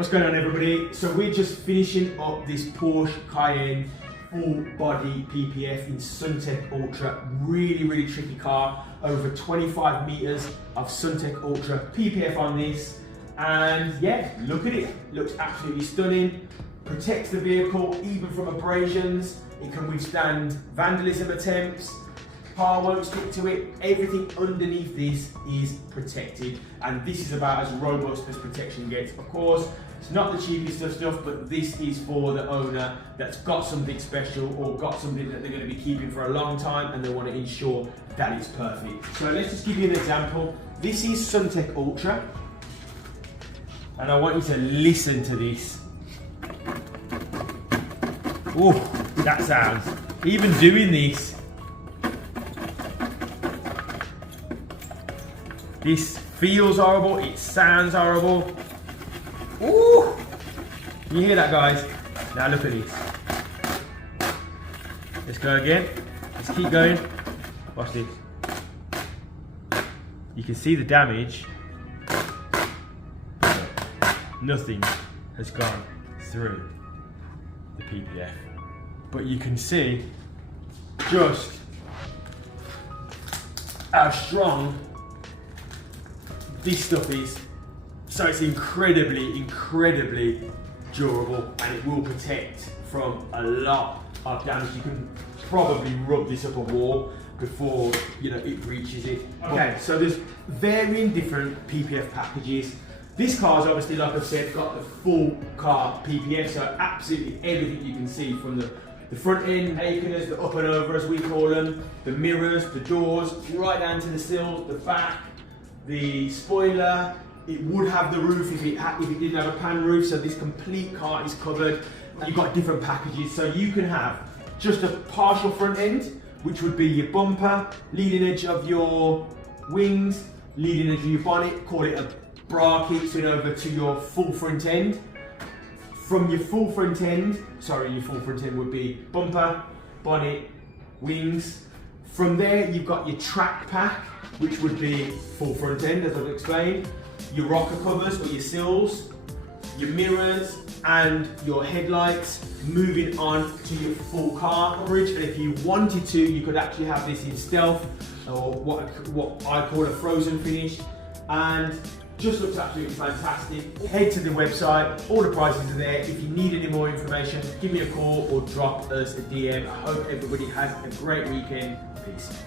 What's going on, everybody? So we're just finishing up this Porsche Cayenne full body PPF in Suntek Ultra. Really tricky car. Over 25 meters of Suntek Ultra PPF on this. And yeah, look at it. Looks absolutely stunning. Protects the vehicle even from abrasions. It can withstand vandalism attempts. Car won't stick to it. Everything underneath this is protected, and this is about as robust as protection gets. Of course, it's not the cheapest of stuff, but this is for the owner that's got something special or got something that they're going to be keeping for a long time, and they want to ensure that it's perfect. So let's just give you an example. This is Suntek Ultra, and I want you to listen to this. Oh, that sounds. Even doing this. This feels horrible, it sounds horrible. Ooh! You hear that, guys? Now look at this. Let's go again. Let's keep going. Watch this. You can see the damage. Nothing has gone through the PPF. But you can see just how strong this stuff is. So it's incredibly durable, and it will protect from a lot of damage. You can probably rub this up a wall before it reaches it. Okay, so there's varying different PPF packages. This car's obviously, like I've said, got the full car PPF, so absolutely everything you can see from the front end, A-pillars, the up and over as we call them, the mirrors, the doors, right down to the sills, the back, the spoiler. It would have the roof if it didn't have a pan roof, so this complete car is covered. You've got different packages, so you can have just a partial front end, which would be your bumper, leading edge of your wings, leading edge of your bonnet, call it a bra kit, swing over to your full front end. From your full front end, your full front end would be bumper, bonnet, wings. From there, you've got your track pack, which would be full front end, as I've explained, your rocker covers or your sills, your mirrors, and your headlights. Moving on to your full car coverage, and if you wanted to, you could actually have this in stealth, or what I call a frozen finish, and just looks absolutely fantastic. Head to the website, all the prices are there. If you need any more information, give me a call or drop us a DM. I hope everybody has a great weekend. Peace.